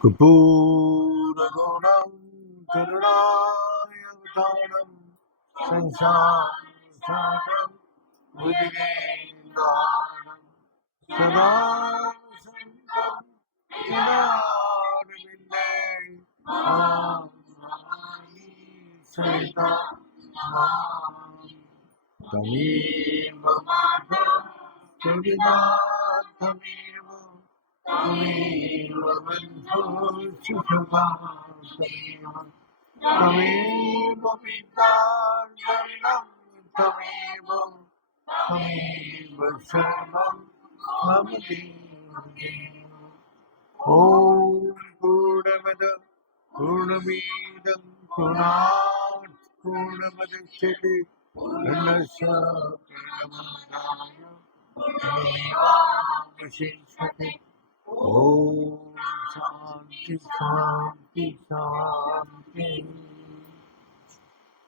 कर्पूरगौरं करुणावतारं संसारसागरं भुजगेन्द्रहारं सदा वसन्तं हृदयारविन्दे सहितं मां तमेव माधवं जगदार्थमेव तमेव बन्धुसुखं तमेव पितार्जनं तमेव तमेव सर्वं मम देवदेव। ॐ पूर्णमद पूर्णमिदं पूर्णात् पूर्णमुदच्यते पूर्णस्य पूर्णमादाय पूर्णमेवावशिष्यते। ॐ शान्ति शान्ति शान्ति।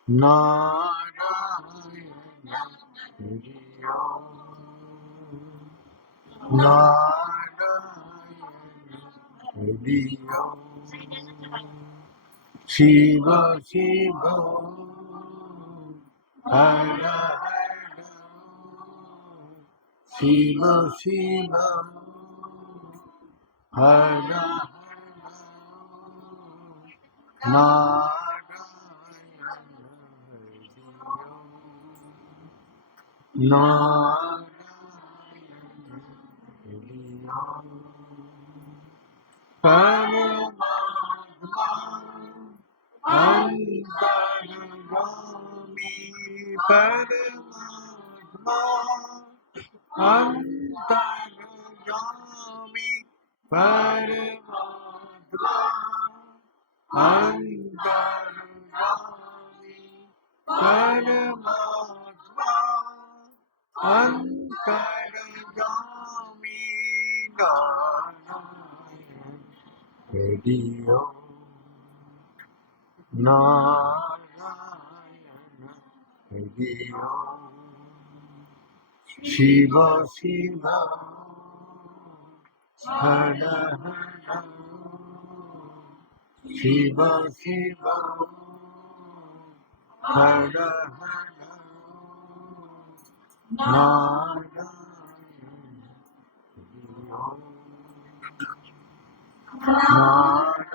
नारायण हरि ओम् नारायण हरि ओम् शिव शिव हर हर शिव शिव हर हर नारायण हरि ओम् नारायण हरि ओम् परमात्मा अंतर्गामी परमात्मा अंतर्गामी परमात्मा अंतर्गामी परमात्मा अंतर्गामी नारायण हरि ओम् नारायण हरि ओम् शिव शिव हर हर शिव शिव हर हर नारायण हरि ओम् नारायण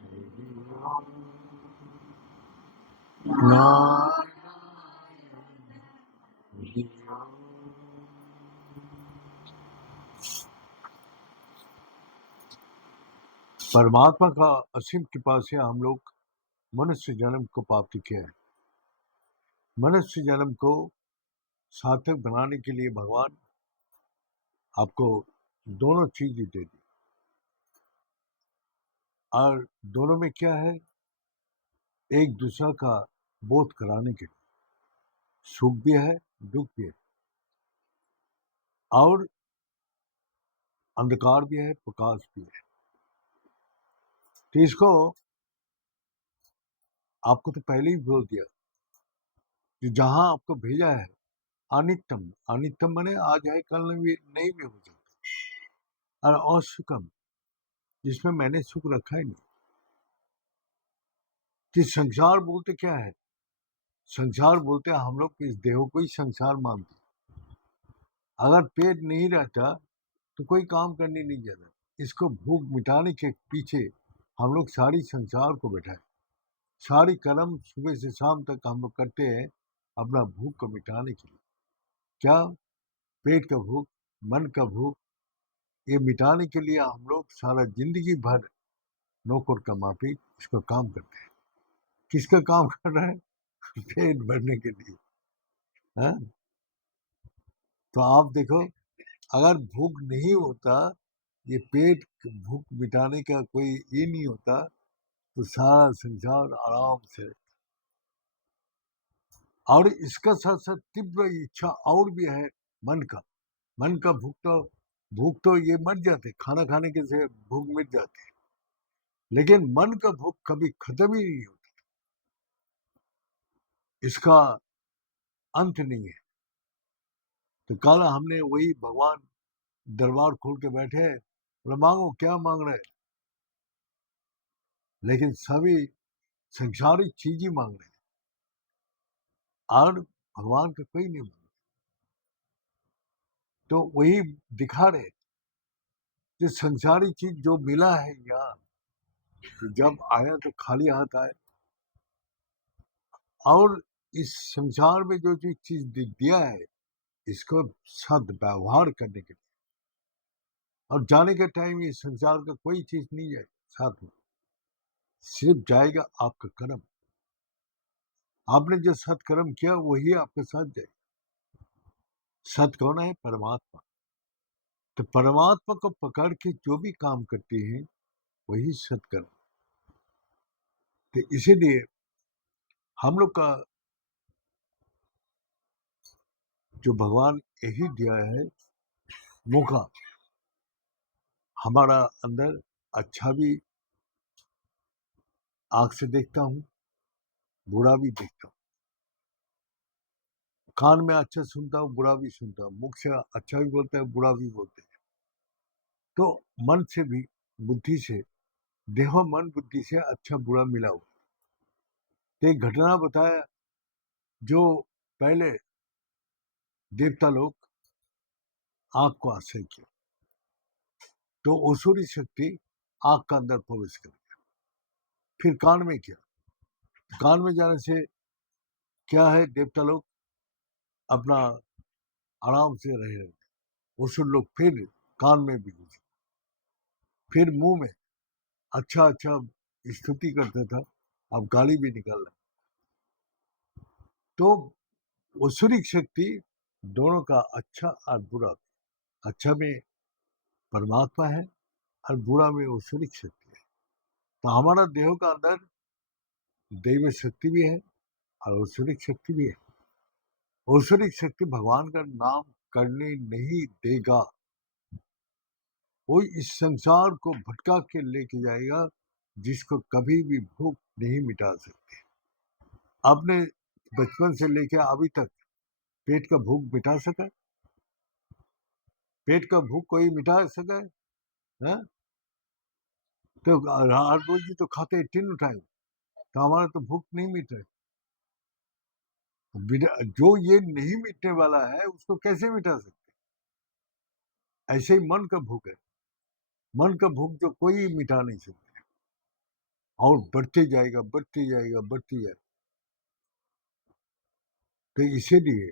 हरि ओम् नारायण हरि ओम्। परमात्मा का असीम कृपा से हम लोग मनुष्य जन्म को प्राप्त किया है। मनुष्य जन्म को सार्थक बनाने के लिए भगवान आपको दोनों चीज दे दी, और दोनों में क्या है, एक दूसरा का बोध कराने के लिए। सुख भी है, दुख भी है, और अंधकार भी है, प्रकाश भी है। तो इसको आपको तो पहले ही बोल दिया कि जहां आपको भेजा है अनित्यम, अनित्यम माने आज है कल नहीं भी हो सकता, और असुखम जिसमें मैंने सुख रखा ही नहीं। कि संसार बोलते क्या है, संसार बोलते हम लोग इस देह को ही संसार मानते। अगर पेट नहीं रहता तो कोई काम करने नहीं जाता। इसको भूख मिटाने के पीछे हम लोग सारी संसार को बैठाए। सारी कर्म सुबह से शाम तक हम लोग करते हैं अपना भूख को मिटाने के लिए। क्या? पेट का भूख, मन का भूख, ये मिटाने के लिए हम लोग सारा जिंदगी भर नौकर का माफी इसको काम करते हैं। किसका काम कर रहे हैं? पेट भरने के लिए। हाँ? तो आप देखो, अगर भूख नहीं होता, ये पेट भूख मिटाने का कोई ये नहीं होता, तो सारा संसार आराम से। और इसका साथ साथ तीव्र इच्छा और भी है मन का। मन का भूख तो ये मर जाते, खाना खाने के से भूख मिट जाती है, लेकिन मन का भूख कभी खत्म ही नहीं होता, इसका अंत नहीं है। तो कल हमने वही भगवान दरबार खोल के बैठे, बोले मांगो, क्या मांग रहे, लेकिन सभी संसारिक चीज ही मांग रहे और भगवान का कोई नहीं मांग। तो वही दिखा रहे कि संसारिक चीज जो मिला है यहाँ, तो जब आया तो खाली हाथ आए, और इस संसार में जो जो चीज दिया है इसको सद्व्यवहार करने के लिए, और जाने के टाइम ये संसार का कोई चीज नहीं है साथ में, सिर्फ जाएगा आपका कर्म। आपने जो सत्कर्म किया वही आपके साथ जाएगा। सत कौन है? परमात्मा। तो परमात्मा को पकड़ के जो भी काम करते हैं वही सत्कर्म। तो इसीलिए हम लोग का जो भगवान यही दिया है मौका, हमारा अंदर अच्छा भी आंख से देखता हूँ, बुरा भी देखता हूँ, कान में अच्छा सुनता हूँ, बुरा भी सुनता हूँ, मुख से अच्छा भी बोलते हैं, बुरा भी बोलते हैं। तो मन से भी, बुद्धि से, देह मन बुद्धि से अच्छा बुरा मिला हुआ। तो एक घटना बताया, जो पहले देवता लोग आग को आश्रय किया, तो असुरी शक्ति आग का अंदर प्रवेश कर गया। फिर कान में किया, कान में जाने से क्या है, देवता लोग अपना आराम से रहे, असुर लोग फिर कान में भी घुसे। फिर मुंह में अच्छा अच्छा स्तुति करता था, अब गाली भी निकाल रहा। तो असुरिक शक्ति दोनों का अच्छा और बुरा, अच्छा में परमात्मा है और बुरा में असुरिक शक्ति है। तो हमारा देह का अंदर दैव शक्ति भी है और असुरिक शक्ति भी है। असुरिक शक्ति भगवान का नाम करने नहीं देगा, वो इस संसार को भटका के लेके जाएगा, जिसको कभी भी भूख नहीं मिटा सकते। आपने बचपन से लेके अभी तक पेट का भूख मिटा सका? पेट का भूख कोई मिटा सका है? तो हर रोज ही तो खाते हैं तीनों टाइम, तो हमारा तो भूख नहीं मिट रहा। जो ये नहीं मिटने वाला है उसको कैसे मिटा सकते? ऐसे ही मन का भूख है, मन का भूख जो कोई मिटा नहीं सकता, और बढ़ते जाएगा, बढ़ते जाएगा, बढ़ते जाएगा। तो इसीलिए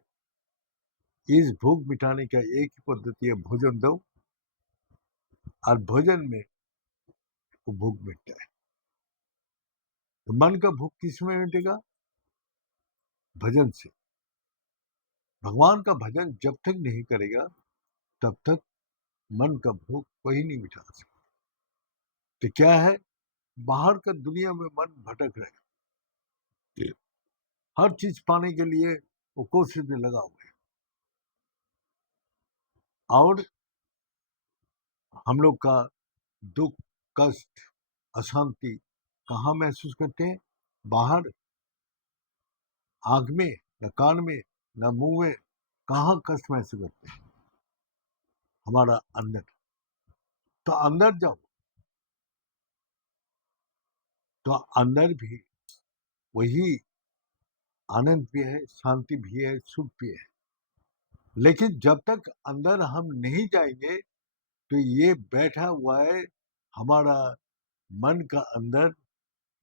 इस भूख मिटाने का एक ही पद्धति है, भोजन दो, और भोजन में वो भूख मिटता है। तो मन का भूख किस में मिटेगा? भजन से। भगवान का भजन जब तक नहीं करेगा तब तक मन का भूख कोई नहीं मिटा सकता। तो क्या है, बाहर का दुनिया में मन भटक रहा है, हर चीज पाने के लिए वो कोशिश में लगा हुआ है, और हम लोग का दुख, कष्ट, अशांति कहाँ महसूस करते हैं? बाहर, आंख में, न कान में, न मुंह में, कहाँ कष्ट महसूस करते हैं? हमारा अंदर। तो अंदर जाओ, तो अंदर भी वही आनंद भी है, शांति भी है, सुख भी है। लेकिन जब तक अंदर हम नहीं जाएंगे तो ये बैठा हुआ है हमारा मन का अंदर,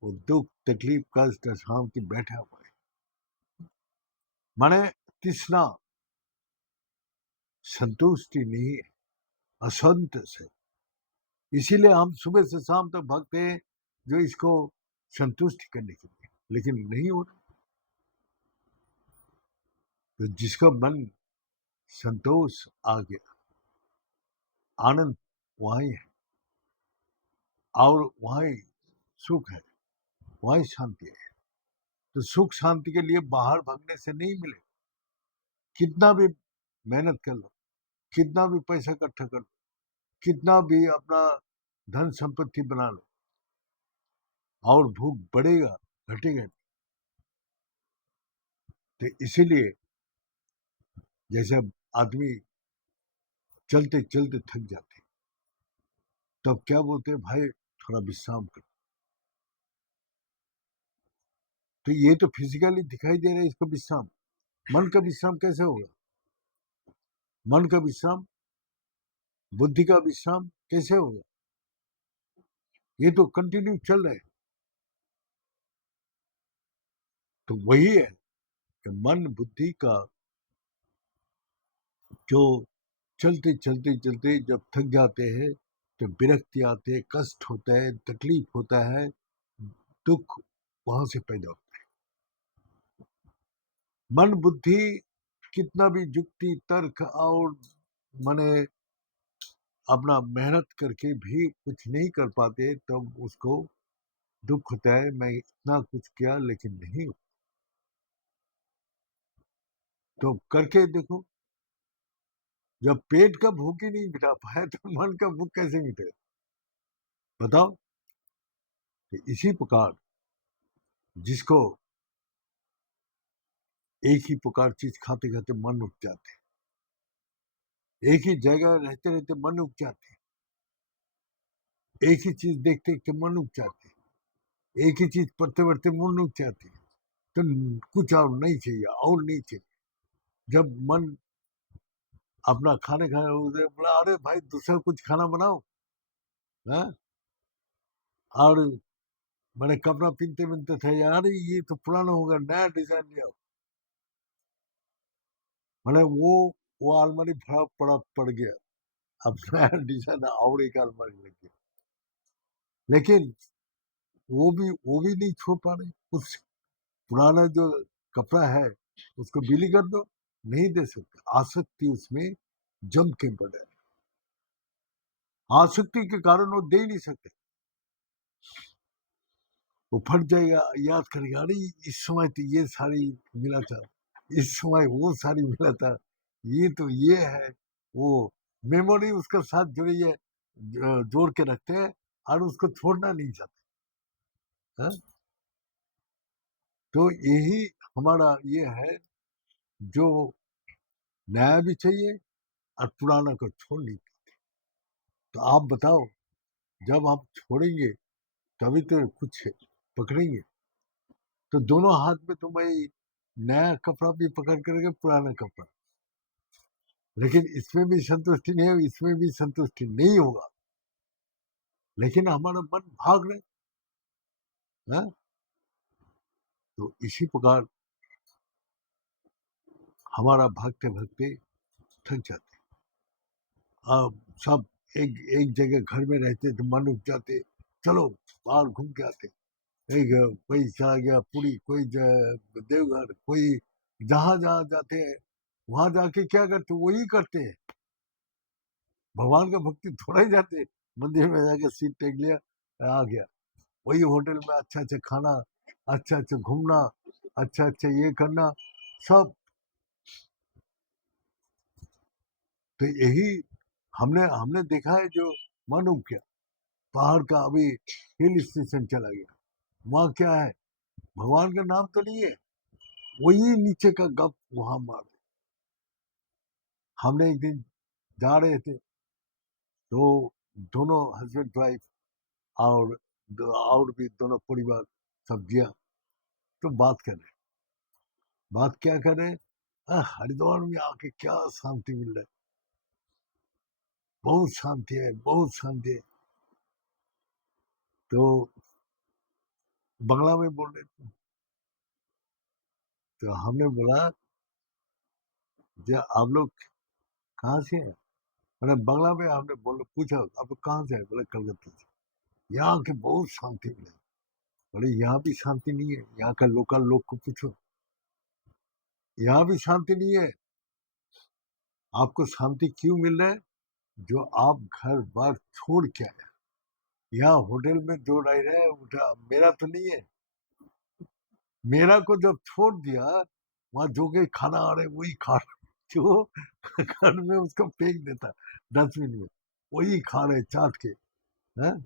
वो दुख, तकलीफ, कष्ट, अशांति बैठा हुआ है। माने तृष्णा, संतुष्टि नहीं है, असंतोष है। इसीलिए हम सुबह से शाम तक भागते हैं जो इसको संतुष्टि करने के लिए, लेकिन नहीं हो रहा। तो जिसका मन संतोष आ गया, आनंद वहीं है, और वहीं सुख है, वहीं शांति है। तो सुख शांति के लिए बाहर भागने से नहीं मिले। कितना भी मेहनत कर लो, कितना भी पैसा इकट्ठा कर लो, कितना भी अपना धन संपत्ति बना लो, और भूख बढ़ेगा, घटेगा। तो इसीलिए जैसे आदमी चलते चलते थक जाते, तब क्या बोलते हैं, भाई थोड़ा विश्राम कर। तो ये तो फिजिकली दिखाई दे रहा है इसको विश्राम। मन का विश्राम कैसे होगा? मन का विश्राम, बुद्धि का विश्राम कैसे होगा? ये तो कंटिन्यू चल रहा है। तो वही है कि मन बुद्धि का जो चलते चलते चलते जब थक जाते हैं तो विरक्ति आते है, कष्ट होता है, तकलीफ होता है, दुख वहां से पैदा होता है। मन बुद्धि कितना भी युक्ति तर्क और माने अपना मेहनत करके भी कुछ नहीं कर पाते, तब उसको दुख होता है, मैं इतना कुछ किया लेकिन नहीं। तो करके देखो, जब पेट का भूख ही नहीं मिटा पाए तो मन का भूख कैसे मिटे? बताओ। कि इसी प्रकार जिसको एक ही प्रकार चीज खाते खाते मन उठ जाते, एक ही जगह रहते रहते मन उठ जाते, एक ही चीज देखते देखते मन उठ जाते, एक ही चीज पढ़ते पढ़ते मन उठ जाती, तो कुछ और नहीं चाहिए, और नहीं चाहिए। जब मन अपना खाने खाने बोला, अरे भाई दूसरा कुछ खाना बनाओ, हाँ? और मैंने कपड़ा पहनते पहनते थे, यार ये तो पुराना होगा, नया डिजाइन लिया। मैंने वो अलमारी भरा पड़ा पड़ गया, अब नया डिजाइन और एक अलमारी लग गया। लेकिन वो भी नहीं छोड़ पा रहे। उस पुराना जो कपड़ा है उसको बिली कर दो, नहीं दे सकते, आसक्ति उसमें जम के बढ़े, आसक्ति के कारण वो दे ही नहीं सकते। वो फट जाएगा, याद करेगा, अरे इस समय तो ये साड़ी मिला था, इस समय वो साड़ी मिला था, ये तो ये है वो। मेमोरी उसके साथ जुड़ी है, जोड़ के रखते हैं और उसको छोड़ना नहीं चाहते, हाँ? तो यही हमारा ये है, जो नया भी चाहिए और पुराना को छोड़ नहीं। तो आप बताओ, जब आप छोड़ेंगे तभी तो कुछ पकड़ेंगे। तो दोनों हाथ में तो भाई नया कपड़ा भी पकड़ करके पुराना कपड़ा, लेकिन इसमें भी संतुष्टि नहीं है, इसमें भी संतुष्टि नहीं होगा, लेकिन हमारा मन भाग रहे, हाँ? तो इसी प्रकार हमारा भागते भागते थक जाते। अब सब एक एक जगह घर में रहते तो मन उठ जाते, चलो बाहर घूम के आते। एक कोई चला गया पुरी, कोई देवघर, कोई जहां जहां जाते हैं वहां जाके क्या करते, वही करते हैं। भगवान का भक्ति थोड़ा ही जाते हैं। मंदिर में जाके सीट टेक लिया, आ गया, वही होटल में अच्छा अच्छा खाना, अच्छा अच्छा घूमना, अच्छा अच्छा ये करना, सब। तो यही हमने हमने देखा है, जो मन उठ गया, पहाड़ का अभी हिल स्टेशन चला गया, वहां क्या है, भगवान का नाम तो नहीं है, वही नीचे का गप वहां मार दे। हमने एक दिन जा रहे थे, तो दोनों हस्बैंड वाइफ और और भी दोनों परिवार सब गया, तो बात कर रहे, बात क्या कर रहे हैं, हरिद्वार में आके क्या शांति मिल रहा है, बहुत शांति है, बहुत शांति है। तो बंगला में बोल रहे थे, तो हमने बोला, जो आप लोग कहाँ से हैं? मैंने बंगला में हमने बोल पूछा, आप लोग कहाँ से है? बोले कलकत्ता से। यहाँ के बहुत शांति मिले। बोले यहाँ भी शांति नहीं है, यहाँ का लोकल लोग को पूछो, यहाँ भी शांति नहीं है। आपको शांति क्यों मिल रहा है? जो आप घर बार छोड़ के आए, यहाँ होटल में जो रह रहे हैं उठा, मेरा तो नहीं है। मेरा को जब छोड़ दिया, वहां जो के खाना आ रहे वही खा रहे, जो घर में उसको फेंक देता डस्टबिन में, वही खा रहे चाट के, हैं?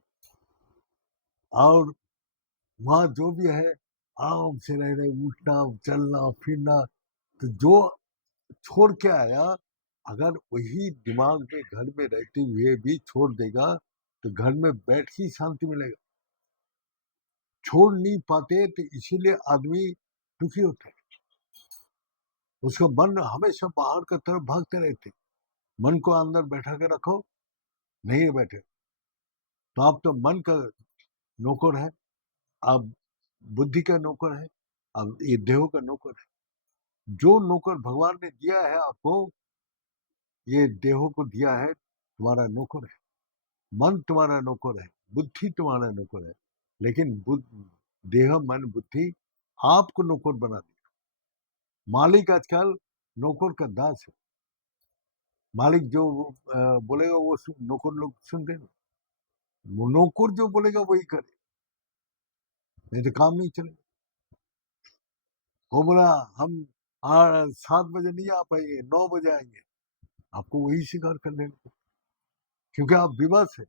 और वहां जो भी है आराम से रह रहे, उठना चलना फिरना। तो जो छोड़ के आया, अगर वही दिमाग में घर में रहते हुए भी छोड़ देगा, तो घर में बैठ ही शांति मिलेगा। छोड़ नहीं पाते तो इसीलिए आदमी दुखी होता है। उसका मन हमेशा बाहर की तरफ भागते रहते। मन को अंदर बैठा के रखो, नहीं बैठे तो आप तो मन का नौकर है, आप बुद्धि का नौकर है, अब ये देह का नौकर है। जो नौकर भगवान ने दिया है आपको, ये देह को दिया है, तुम्हारा नौकर है। मन तुम्हारा नौकर है, बुद्धि तुम्हारा नौकर है, लेकिन देह मन बुद्धि आपको नौकर बना दिया। मालिक आजकल नौकर का दास है। मालिक जो बोलेगा वो नौकर लोग सुनते हैं। नौकर जो बोलेगा वही करे, नहीं तो काम नहीं चलेगा। वो बोला हम 7 बजे नहीं आ पाएंगे, 9 बजे आएंगे, आपको वही स्वीकार कर लेना, क्योंकि आप विवश है।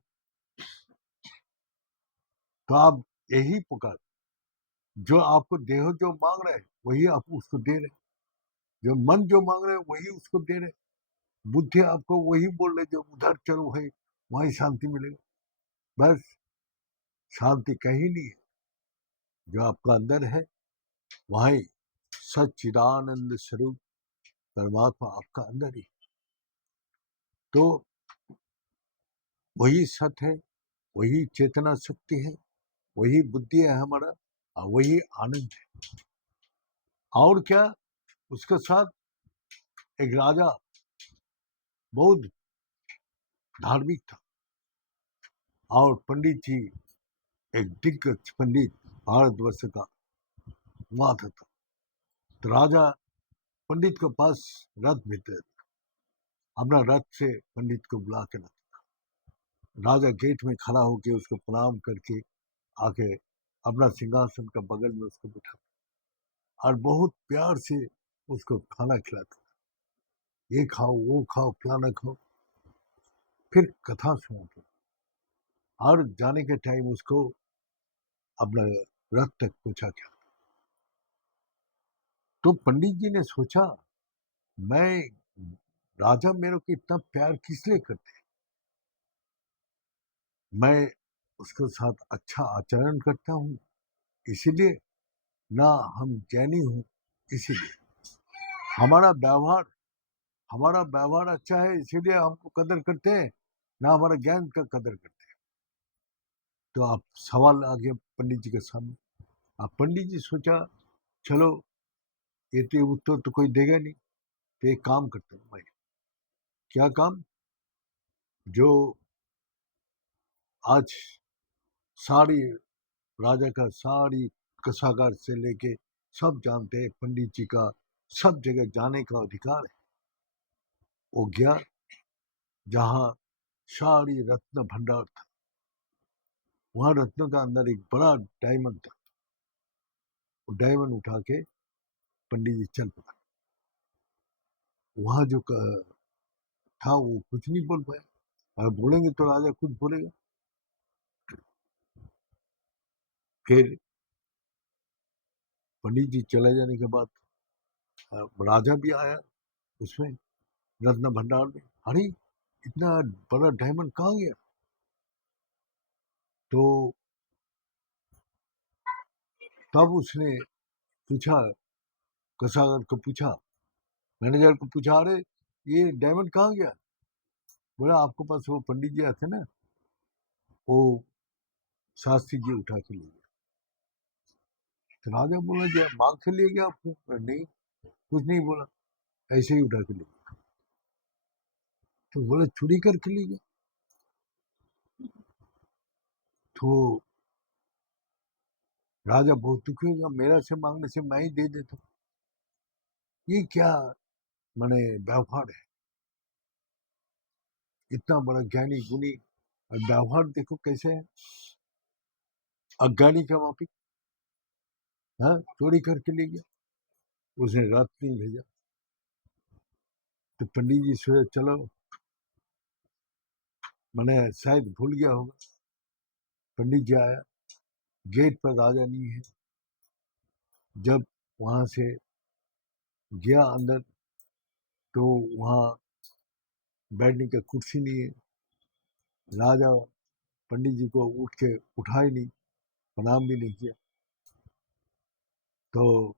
तो आप यही पुकार, जो आपको देह जो मांग रहे हैं वही आप उसको दे रहे, जो मन जो मांग रहे हैं वही उसको दे रहे, बुद्धि आपको वही बोल रहे जो उधर चलो है, वहीं शांति मिलेगा। बस शांति कहीं नहीं है, जो आपका अंदर है वहीं सच्चिदानंद स्वरूप परमात्मा आपका अंदर ही। तो वही सत्य है, वही चेतना शक्ति है, वही बुद्धि है हमारा, और वही आनंद है। और क्या, उसके साथ एक राजा बहुत धार्मिक था, और पंडित जी एक दिग्गज पंडित भारतवर्ष का हुआ था। तो राजा पंडित के पास रथ भेजते थे, अपना रथ से पंडित को बुला के लाता। राजा गेट में खड़ा होके उसको प्रणाम करके आके अपना सिंहासन का बगल में उसको बिठा और बहुत प्यार से उसको खाना खिलाता, ये खाओ वो खाओ फलाना खाओ, फिर कथा सुनाता। और जाने के टाइम उसको अपना रथ तक पहुंचा के। तो पंडित जी ने सोचा, मैं राजा मेरे को इतना प्यार किस लिए करते हैं, मैं उसके साथ अच्छा आचरण करता हूँ इसीलिए, ना हम जैनी हूँ इसीलिए, हमारा व्यवहार हमारा व्यवहार अच्छा है इसीलिए हमको कदर करते हैं, ना हमारा ज्ञान का कदर करते हैं। तो आप सवाल आ गया पंडित जी के सामने। अब पंडित जी सोचा, चलो ये तो उत्तर तो कोई देगा नहीं, तो एक काम करते हैं भाई। क्या काम? जो आज सारी राजा का सारी कसागार से लेके सब जानते हैं, पंडित जी का सब जगह जाने का अधिकार है। वो गया जहाँ सारी रत्न भंडार था, वहां रत्नों का अंदर एक बड़ा डायमंड था। वो डायमंड उठा के पंडित जी चल पड़ा। वहां जो था वो कुछ नहीं बोल पाया, अगर बोलेंगे तो राजा कुछ बोलेगा। फिर पंडित जी चले जाने के बाद राजा भी आया उसमें रत्न भंडार में। अरे इतना बड़ा डायमंड कहाँ गया? तो तब उसने पूछा, कसागर को पूछा, मैनेजर को पूछा, अरे ये डायमंड कहाँ गया? बोला आपके पास वो पंडित जी आते ना, वो शास्त्री जी उठा के ले गया। तो राजा बोला, जी मांग के लिए गया आपको? नहीं, कुछ नहीं बोला, ऐसे ही उठा के ले गया। तो बोले चोरी करके ले गया। तो राजा बहुत दुखी होगा, मेरा से मांगने से मैं ही दे देता हूँ, ये क्या माने व्यवहार है? इतना बड़ा ज्ञानी गुणी और व्यवहार देखो कैसे है, अज्ञानी का वापिक। हाँ, चोरी करके ले गया, उसने रात नहीं भेजा। तो पंडित जी सोचे चलो, मैंने शायद भूल गया होगा। पंडित जी आया, गेट पर राजा नहीं है। जब वहां से गया अंदर, तो वहां बैठने का कुर्सी नहीं है। राजा पंडित जी को उठ के उठा ही नहीं, प्रणाम भी नहीं किया। तो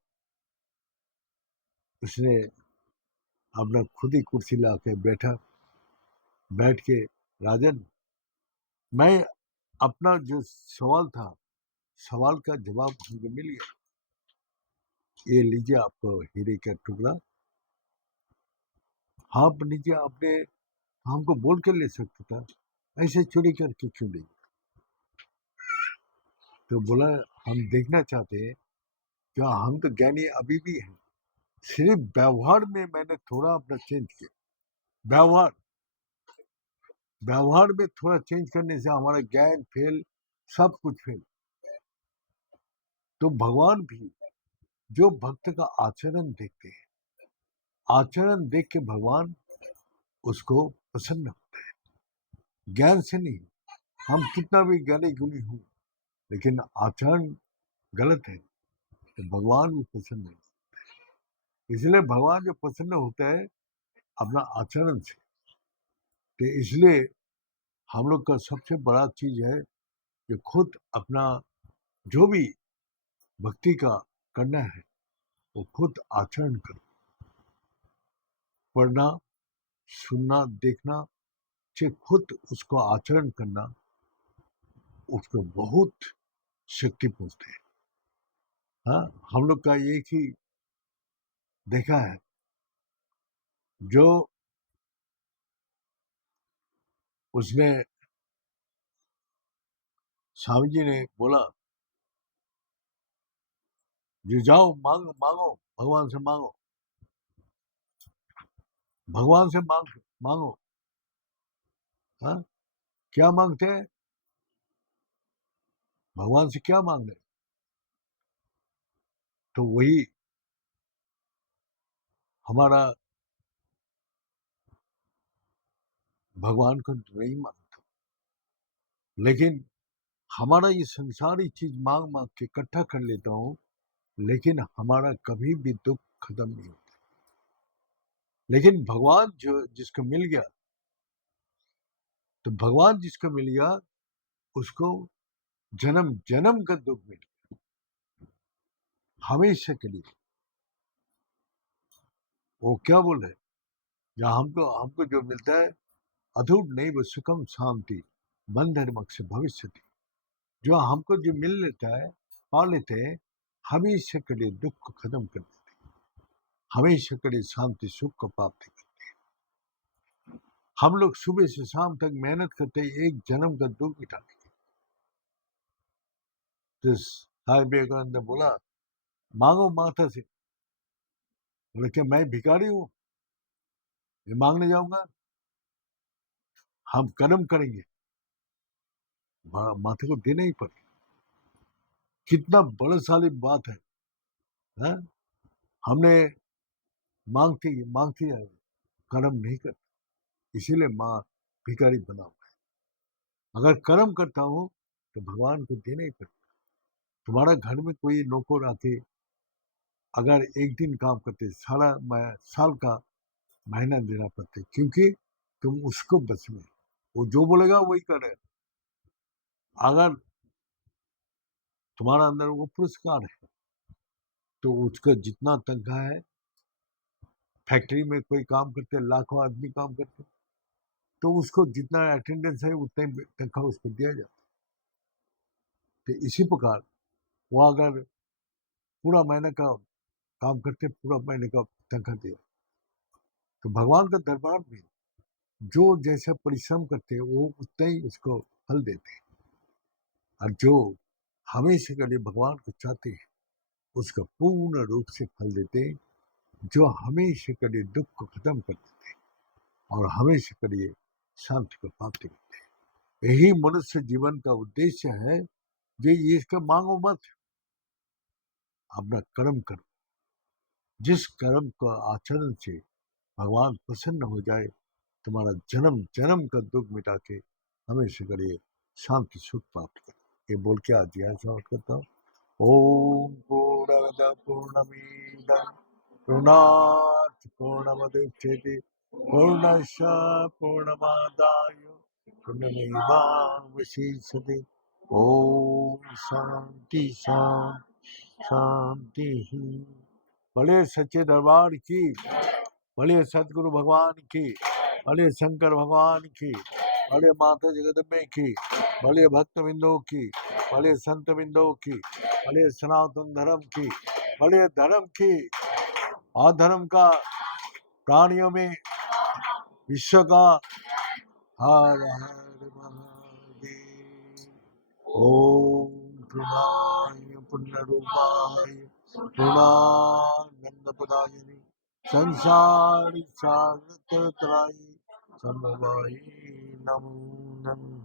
उसने अपना खुद ही कुर्सी ला के बैठ के, राजन, मैं अपना जो सवाल था, सवाल का जवाब हमको मिल गया, ये लीजिए आपको हीरे का टुकड़ा। हाँ पंडित जी, आपने हमको बोल के ले सकता था, ऐसे चोरी करके क्यों ले? तो बोला, हम देखना चाहते हैं क्या हम तो ज्ञानी अभी भी हैं, सिर्फ व्यवहार में मैंने थोड़ा अपना चेंज किया। व्यवहार व्यवहार में थोड़ा चेंज करने से हमारा ज्ञान फेल, सब कुछ फेल। तो भगवान भी जो भक्त का आचरण देखते हैं, आचरण देख के भगवान उसको प्रसन्न होते हैं, ज्ञान से नहीं। हम कितना भी ज्ञानी गुणी हो, लेकिन आचरण गलत है तो भगवान भी प्रसन्न नहीं। इसलिए भगवान जो प्रसन्न होता है अपना आचरण से। तो इसलिए हम लोग का सबसे बड़ा चीज है कि खुद अपना जो भी भक्ति का करना है वो खुद आचरण करो। पढ़ना, सुनना, देखना से खुद उसको आचरण करना, उसको बहुत शक्ति पहुंचते हैं। हाँ, हम लोग का एक ही देखा है, जो उसमें स्वामी जी ने बोला, जो जाओ मांगो मांगो, भगवान से मांगो, भगवान से मांगो। हाँ, क्या मांगते हैं? भगवान से क्या मांग रहे? तो वही हमारा भगवान को नहीं मांगता, लेकिन हमारा ये संसारी चीज मांग मांग के इकट्ठा कर लेता हूँ, लेकिन हमारा कभी भी दुख खत्म नहीं होता। लेकिन भगवान जो जिसको मिल गया, तो भगवान जिसको मिल गया उसको जन्म जन्म का दुख मिल गया, हमेशा के लिए। वो क्या बोल रहे, जहाँ हमको हमको जो मिलता है, अधूर नहीं वो सुखम शांति बंधर्मक से भविष्य थी, जो हमको जो मिल लेता है, पा लेते हैं, हमेशा के लिए दुख को खत्म कर देते हैं, हमेशा के लिए शांति सुख को प्राप्त करते हैं। हम लोग सुबह से शाम तक मेहनत करते हैं एक जन्म का दुख मिटाने के। तो साहब विवेकानंद ने बोला, मांगो माता से। बोले, क्या मैं भिखारी हूँ ये मांगने जाऊंगा? हम कर्म करेंगे, माथे को देना ही पड़ेगा। कितना बड़शाली बात है, है? हमने मांगती है, कर्म नहीं करते, इसीलिए माँ भिखारी बना हुआ है। अगर कर्म करता हूँ तो भगवान को देना ही पड़ेगा। तुम्हारा घर में कोई नौकर आके अगर एक दिन काम करते, साल का महीना देना पड़ता है, क्योंकि तुम उसको बस में, वो जो बोलेगा वही करे। अगर तुम्हारा अंदर वो पुरस्कार है तो उसका जितना तनख्वाह है, फैक्ट्री में कोई काम करते, लाखों आदमी काम करते, तो उसको जितना अटेंडेंस है उतना ही तनख्वाह उसको दिया जाता है। तो इसी प्रकार वो अगर पूरा महीने का काम करते, पूरा महीने का तनख्वाह दिया, तो भगवान का दरबार में जो जैसा परिश्रम करते हैं वो उतना ही उसको फल देते हैं। और जो हमेशा के लिए भगवान को चाहते हैं उसका पूर्ण रूप से फल देते हैं, जो हमेशा के लिए दुख को खत्म कर देते हैं और हमेशा के लिए शांति को प्राप्त करते हैं। यही मनुष्य जीवन का उद्देश्य है। जो ये इसका मांगो मत, अपना कर्म करो, जिस कर्म का आचरण से भगवान प्रसन्न हो जाए, तुम्हारा जन्म जन्म का दुख मिटा के हमेशा के लिए शांति सुख प्राप्त करो। ये बोल के आज यहाँ समाप्त करता हूँ। ओम पूर्णमद पूर्णमिदं पूर्णात् पूर्णमुदच्यते पूर्णस्य पूर्णमादाय पुनरेवावशिष्यते। ओम शांति शांति शांति। बड़े सच्चे दरबार की, बड़े सतगुरु भगवान की, बड़े शंकर भगवान की, बड़े माता जगदम्बे की, बड़े भक्त बिंदु की, बड़े संत बिंदु की, बड़े सनातन धर्म की, बड़े धर्म की, अधर्म का, प्राणियों में विश्व का, हर हर महादेव। ओम प्रणाय पुण्यरूपाय पूर्णानंदपदायिने संसार सागर तराय समवाय नमो नमः।